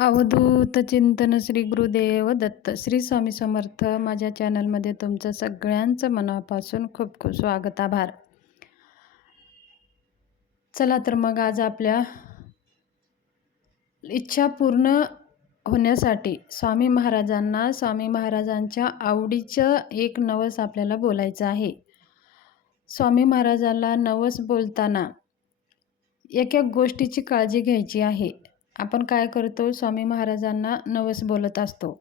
अवधूत चिंतन श्री गुरुदेव दत्त. श्री स्वामी समर्थ. माझ्या चॅनलमध्ये तुमचं सगळ्यांचं मनापासून खूप खूप स्वागत, आभार. चला तर मग आज आपल्या इच्छा पूर्ण होण्यासाठी स्वामी महाराजांच्या आवडीचं एक नवस आपल्याला बोलायचं आहे. स्वामी महाराजांना नवस बोलताना एक एक गोष्टीची काळजी घ्यायची आहे. आपण काय करतो, स्वामी महाराजांना नवस बोलत असतो.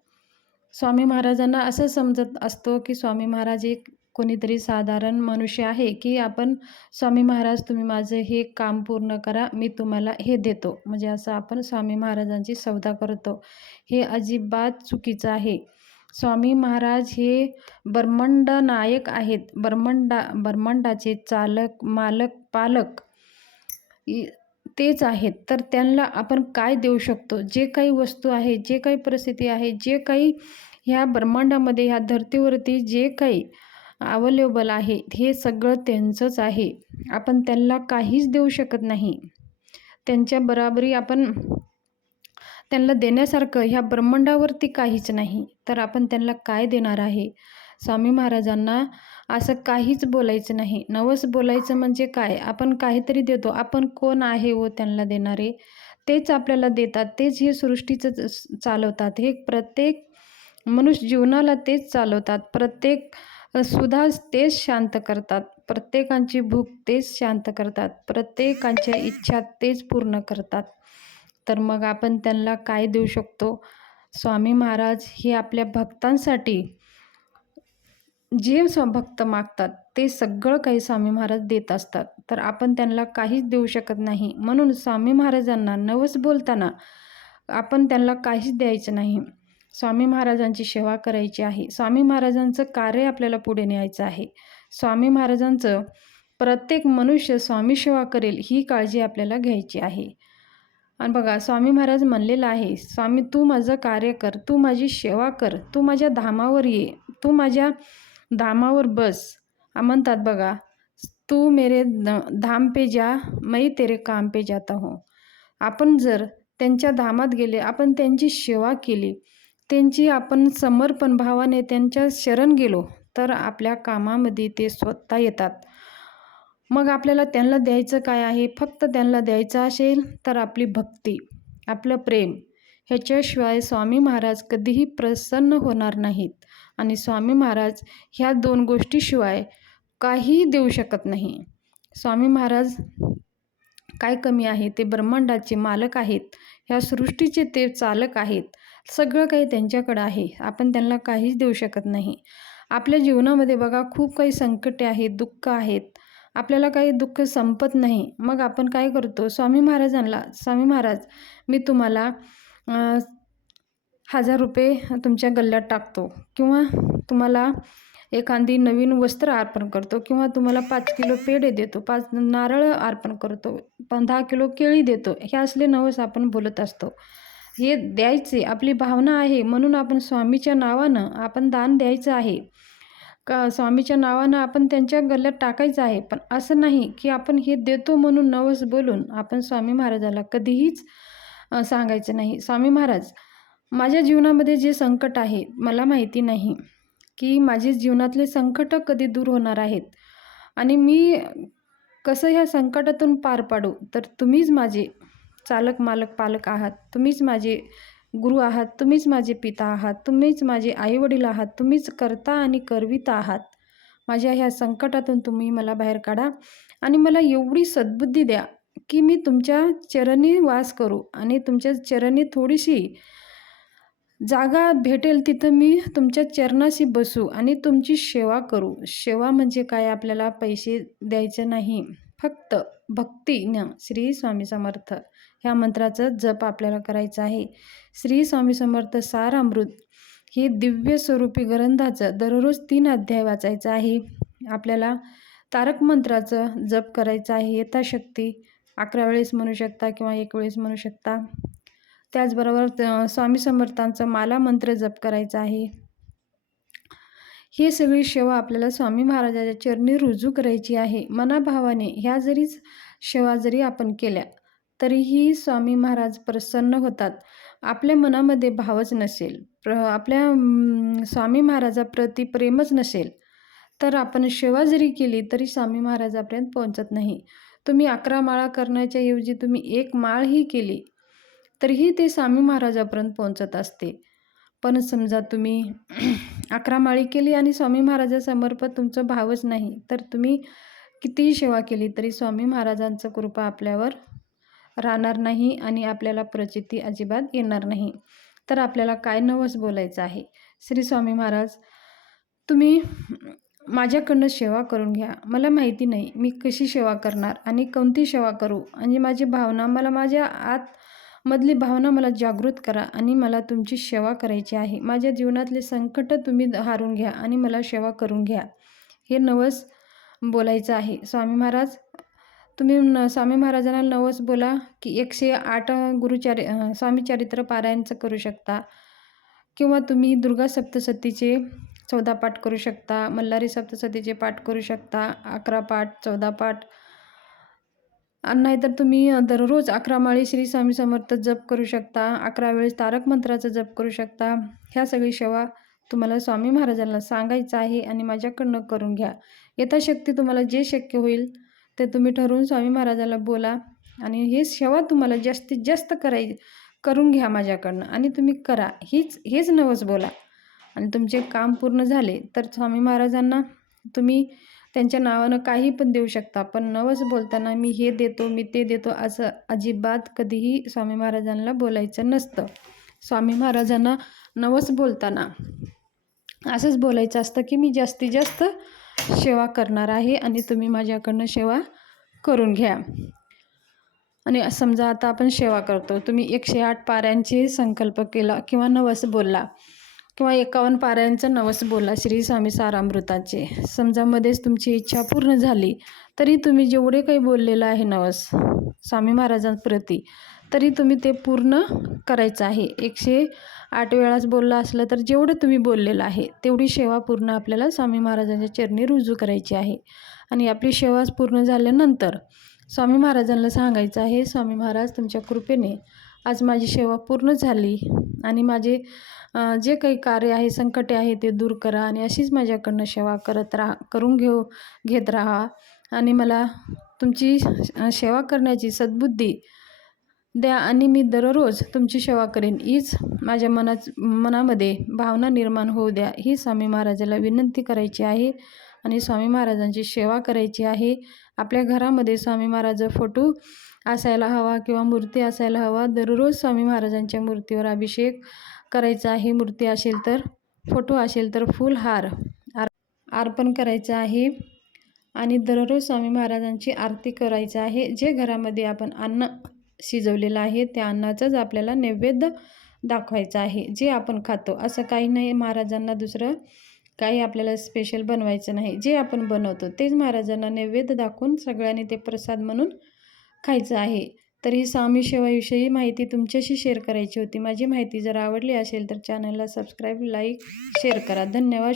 स्वामी महाराजांना असं समजत असतो की स्वामी महाराज एक कोणीतरी साधारण मनुष्य आहे, की आपण स्वामी महाराज तुम्ही माझं हे काम पूर्ण करा, मी तुम्हाला हे देतो, म्हणजे असं आपण स्वामी महाराजांची सौदा करतो. हे अजिबात चुकीचं आहे. स्वामी महाराज हे ब्रह्मांड नायक आहेत. ब्रह्मांडाचे चालक, मालक, पालक तेच आहेत. तर त्यांना आपण काय देऊ शकतो? जे काही वस्तू आहे, जे काही परिस्थिती आहे, जे काही ह्या ब्रह्मांडामध्ये, ह्या धर्तीवरती जे काही अवेलेबल आहे, हे सगळं त्यांचंच आहे. आपण त्यांना काहीच देऊ शकत नाही. त्यांच्या बराबरी आपण त्यांना देण्यासारखं ह्या ब्रह्मांडावरती काहीच नाही. तर आपण त्यांना काय देणार आहे? स्वामी महाराजांना असं काहीच बोलायचं नाही. नवस बोलायचं म्हणजे काय? आपण काहीतरी देतो. आपण कोण आहे व त्यांना देणारे? तेच आपल्याला देतात. तेच हे सृष्टीचं चालवतात. हे प्रत्येक मनुष्य जीवनाला तेच चालवतात. प्रत्येक सुद्धा तेच शांत करतात. प्रत्येकांची भूक तेच शांत करतात. प्रत्येकांच्या इच्छा तेच पूर्ण करतात. तर मग आपण त्यांना काय देऊ शकतो? स्वामी महाराज हे आपल्या भक्तांसाठी जे भक्त मागतात ते सगळं काही स्वामी महाराज देत असतात. तर आपण त्यांना काहीच देऊ शकत नाही. म्हणून स्वामी महाराजांना नवस बोलताना आपण त्यांना काहीच द्यायचं नाही. स्वामी महाराजांची सेवा करायची आहे. स्वामी महाराजांचं कार्य आपल्याला पुढे न्यायचं आहे. स्वामी महाराजांचं प्रत्येक मनुष्य स्वामी सेवा करेल ही काळजी आपल्याला घ्यायची आहे. आणि बघा, स्वामी महाराज म्हणलेलं आहे, स्वामी तू माझं कार्य कर, तू माझी सेवा कर, तू माझ्या धामावर ये, तू माझ्या धामावर बस. म्हणतात बघा, तू मेरे धाम पे जा, मैं तेरे काम पे जाता हूँ. आपण जर त्यांच्या धामात गेले, आपण त्यांची सेवा केली, त्यांची आपण समर्पण भावाने त्यांच्या शरण गेलो, तर आपल्या कामामध्ये ते स्वतः येतात. मग आपल्याला त्यांना द्यायचं काय आहे? फक्त त्यांना द्यायचं असेल तर आपली भक्ती, आपलं प्रेम, ह्याच्याशिवाय स्वामी महाराज कधीही प्रसन्न होणार नाहीत. आणि स्वामी महाराज ह्या दोन गोष्टीशिवाय काहीही देऊ शकत नाही. स्वामी महाराज काय कमी आहे? ते ब्रह्मांडाचे मालक आहेत. ह्या सृष्टीचे ते चालक आहेत. सगळं काही त्यांच्याकडं आहे. आपण त्यांना काहीच देऊ शकत नाही. आपल्या जीवनामध्ये बघा, खूप काही संकटे आहेत, दुःख आहेत. आपल्याला काही दुःख संपत नाही. मग आपण काय करतो? स्वामी महाराज मी तुम्हाला 1000 रुपये तुमच्या गल्ल्यात टाकतो, किंवा तुम्हाला एखादी नवीन वस्त्र अर्पण करतो, किंवा तुम्हाला 5 किलो पेढे देतो, 5 नारळ अर्पण करतो, 10 किलो केळी देतो. हे असले नवस आपण बोलत असतो. हे द्यायचे, आपली भावना आहे म्हणून आपण स्वामीच्या नावानं आपण दान द्यायचं आहे. स्वामीच्या नावानं आपण त्यांच्या गल्ल्यात टाकायचं आहे. पण असं नाही की आपण हे देतो म्हणून नवस बोलून आपण स्वामी महाराजाला कधीहीच सांगायचं नाही, स्वामी महाराज माझ्या जीवनामध्ये जे संकट आहे, मला माहिती नाही की माझे जीवनातले संकट कधी दूर होणार आहेत आणि मी कसं ह्या संकटातून पार पाडू. तर तुम्हीच माझे चालक, मालक, पालक आहात. तुम्हीच माझे गुरु आहात. तुम्हीच माझे पिता आहात. तुम्हीच माझे आईवडील आहात. तुम्हीच करता आणि करविता आहात. माझ्या ह्या संकटातून तुम्ही मला बाहेर काढा आणि मला एवढी सद्बुद्धी द्या की मी तुमच्या चरणी वास करू आणि तुमच्या चरणी थोडीशी जागा भेटेल तिथं मी तुमच्या चरणाशी बसू आणि तुमची सेवा करू. सेवा म्हणजे काय? आपल्याला पैसे द्यायचे नाही, फक्त भक्तीनं श्री स्वामी समर्थ ह्या मंत्राचं जप आपल्याला करायचं आहे. श्री स्वामी समर्थ सार अमृत हे दिव्य स्वरूपी ग्रंथाचं दररोज 3 अध्याय वाचायचं आहे. आपल्याला तारक मंत्राचं जप करायचं आहे. यथाशक्ती 11 वेळेस म्हणू शकता किंवा 1 वेळेस म्हणू शकता. त्याचबरोबर स्वामी समर्थांचा माला मंत्र जप करायचा आहे. ही सगळी सेवा आपल्याला स्वामी महाराजाच्या चरणी रुजू करायची आहे. मनाभावाने ह्या सेवा जरी आपण केल्या तरीही स्वामी महाराज प्रसन्न होतात. आपल्या मनामध्ये भावच नसेल, आपल्या स्वामी महाराजाप्रती प्रेमच नसेल, तर आपण सेवा जरी केली तरी स्वामी महाराजापर्यंत पोहोचत नाही. तुम्ही 11 माळा करण्याच्या ऐवजी तुम्ही 1 माळही केली तरीही ते स्वामी महाराजापर्यंत पोहोचत असते. पण समजा तुम्ही 11 माळी केली आणि स्वामी महाराजासमोर तुमचा भावच नाही, तर तुम्ही कितीही सेवा केली तरी स्वामी महाराजांचं कृपा आपल्यावर राहणार नाही आणि आपल्याला प्रचिती अजिबात येणार नाही. तर आपल्याला काय नवस बोलायचं आहे. श्री स्वामी महाराज, तुम्ही माझ्याकडनं सेवा करून घ्या. मला माहिती नाही मी कशी सेवा करणार आणि कोणती सेवा करू, आणि माझी भावना, मला माझ्या आतमधली भावना मला जागृत करा आणि मला तुमची सेवा करायची आहे. माझ्या जीवनातले संकट तुम्ही हारून घ्या आणि मला सेवा करून घ्या. हे नवस बोलायचं आहे. स्वामी महाराज, तुम्ही स्वामी महाराजांना नवस बोला की 108 स्वामी चरित्र पारायणचं करू शकता, किंवा तुम्ही दुर्गा सप्तशतीचे 14 पाठ करू शकता, मल्हारी सप्तशतीचे पाठ करू शकता, 11 पाठ, 14 पाठ, नाहीतर तुम्ही दररोज 11 माळी श्री स्वामी समर्थ जप करू शकता, 11 वेळेस तारक मंत्राचा जप करू शकता. ह्या सगळी सेवा तुम्हाला स्वामी महाराजांना सांगायचं आहे आणि माझ्याकडनं करून घ्या. यथाशक्ती तुम्हाला जे शक्य होईल ते तुम्ही ठरवून स्वामी महाराजांना बोला आणि हे सेवा तुम्हाला जास्तीत जास्त करून घ्या माझ्याकडनं आणि तुम्ही करा. हेच नवस बोला आणि तुमचे काम पूर्ण झाले तर स्वामी महाराजांना तुम्ही त्यांच्या नावानं काही पण देऊ शकता. पण नवस बोलताना मी हे देतो, मी ते देतो असं अजिबात कधीही स्वामी महाराजांना बोलायचं नसतं. स्वामी महाराजांना नवस बोलताना असंच बोलायचं असतं की मी जास्तीत जास्त सेवा करणार आहे आणि तुम्ही माझ्याकडनं सेवा करून घ्या. आणि समजा आता आपण सेवा करतो, तुम्ही 108 पाऱ्यांचे संकल्प केला किंवा नवस बोलला किंवा 51 पाऱ्यांचा नवस बोलला श्री स्वामी सारामृताचे, समजा मध्येच तुमची इच्छा पूर्ण झाली तरी तुम्ही जेवढे काही बोललेलं आहे नवस स्वामी महाराजांप्रती, तरी तुम्ही ते पूर्ण करायचं आहे. 108 वेळाच बोलला असलं तर जेवढं तुम्ही बोललेलं आहे तेवढी सेवा पूर्ण आपल्याला स्वामी महाराजांच्या चरणी रुजू करायची आहे. आणि आपली सेवा पूर्ण झाल्यानंतर स्वामी महाराजांना सांगायचं आहे, स्वामी महाराज, तुमच्या कृपेने आज माझी सेवा पूर्ण झाली आणि माझे जे काही कार्य आहे, संकटे आहे ते दूर करा आणि अशीच माझ्याकडनं सेवा करून घेत राहा आणि मला तुमची सेवा करण्याची सद्बुद्धी द्या आणि मी दररोज तुमची सेवा करेन, हीच माझ्या मनामध्ये भावना निर्माण होऊ द्या. ही स्वामी महाराजाला विनंती करायची आहे आणि स्वामी महाराजांची सेवा करायची आहे. आपल्या घरामध्ये स्वामी महाराज फोटो असायला हवा किंवा मूर्ती असायला हवा. दररोज स्वामी महाराजांच्या मूर्तीवर अभिषेक करायचा आहे. मूर्ती असेल तर, फोटो असेल तर फुलहार अर्पण करायचं आहे आणि दररोज स्वामी महाराजांची आरती करायची आहे. जे घरामध्ये आपण अन्न शिजवलेलं आहे त्या अन्नाचंच आपल्याला नैवेद्य दाखवायचं आहे, जे आपण खातो. असं काही नाही महाराजांना दुसरं काही आपल्याला स्पेशल बनवायचं नाही. जे आपण बनवतो तेच महाराजांना नैवेद्य दाखवून सगळ्यांनी ते प्रसाद म्हणून खायचं आहे. तर ही स्वामी सेवेविषयी माहिती तुमच्याशी शेअर करायची होती. माझी माहिती जर आवडली असेल तर चॅनलला सबस्क्राईब, लाईक, शेअर करा. धन्यवाद.